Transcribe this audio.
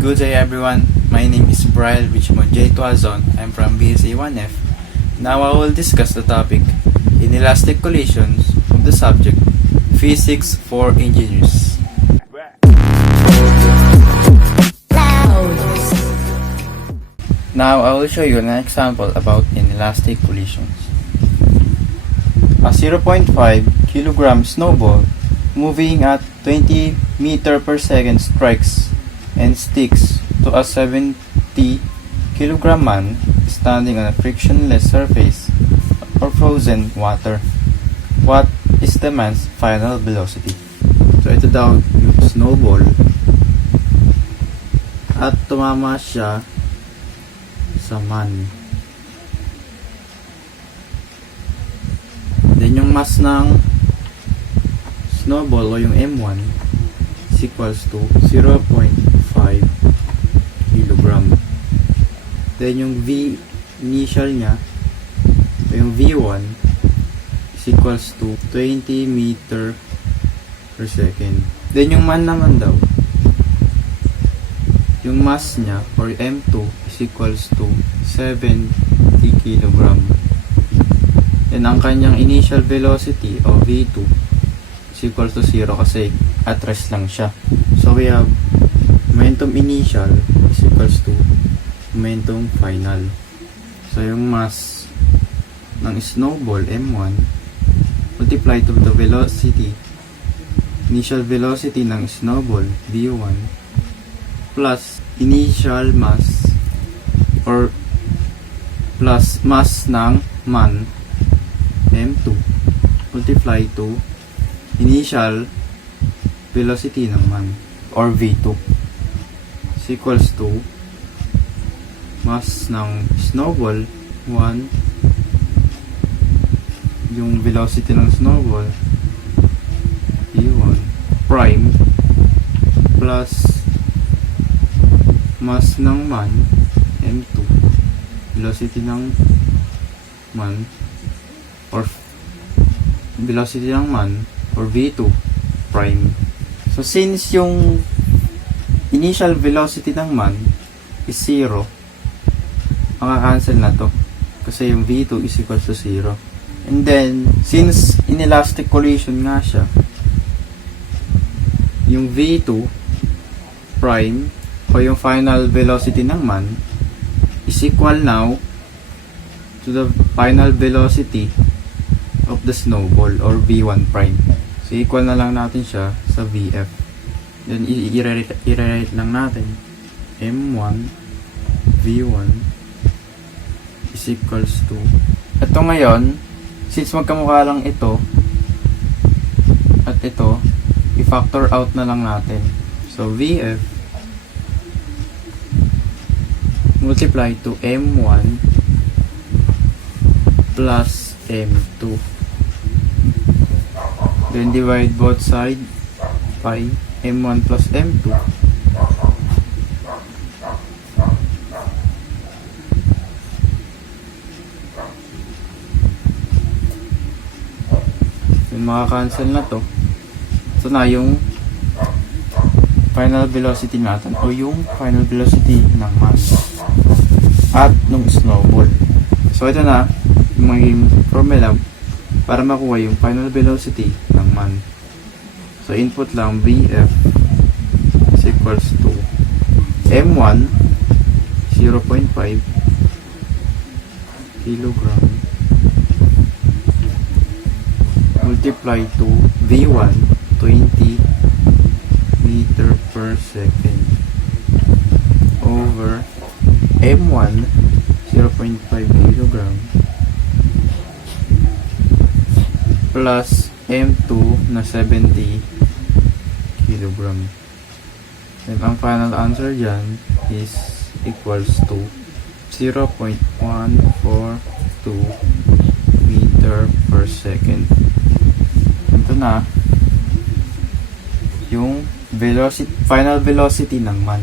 Good day everyone, my name is Brian Richmond J. Tuazon. I'm from BSA 1F. Now I will discuss the topic Inelastic collisions of the subject Physics for Engineers. Now I will show you an example about inelastic collisions. A 0.5 kilogram snowball moving at 20 meter per second strikes and sticks to a 70 kilogram man standing on a frictionless surface or frozen water. What is the man's final velocity? So ito daw yung snowball at tumama siya sa man. Then yung mass ng snowball o yung M1 is equals to 0.5 kilogram. Then yung V initial niya o yung V1 is equals to 20 meter per second. Then yung man naman daw, yung mass niya or M2 is equals to 70 kilogram. Then ang kanyang initial velocity o V2 is equals to 0 kasi at rest lang siya. So we have momentum initial is equals to momentum final. So yung mass ng snowball M1 multiply to the velocity, initial velocity ng snowball V1 plus initial mass or plus mass ng man M2 multiply to initial velocity ng man or V2 is equals to mass ng snowball 1 yung velocity ng snowball V1 prime plus mass ng man M2 velocity ng man or velocity ng man or V2 prime. So since yung initial velocity ng man is 0, makakancel na to kasi yung V2 is equal to 0. And then since inelastic collision nga siya, yung V2 prime o yung final velocity ng man is equal now to the final velocity of the snowball or V1 prime. So equal na lang natin siya sa VF. Then i-rewrite lang natin M1 V1 is equals to, ito ngayon since magkamukha lang ito at ito, i-factor out na lang natin. So VF multiply to M1 plus M2. Then divide both sides by M1 plus M2. Then makakancel na to. So na yung final velocity natin o yung final velocity ng mass at nung snowball. So ito na yung magiging formula para makuha yung final velocity ng man. So input lang VF is equals to M1 0.5 kilogram multiply to V1 20 meter per second over M1 0.5 kilogram plus M2 na 70 kilogram. And ang final answer dyan is equals to 0.142 meter per second. Ito na yung velocity, final velocity ng man.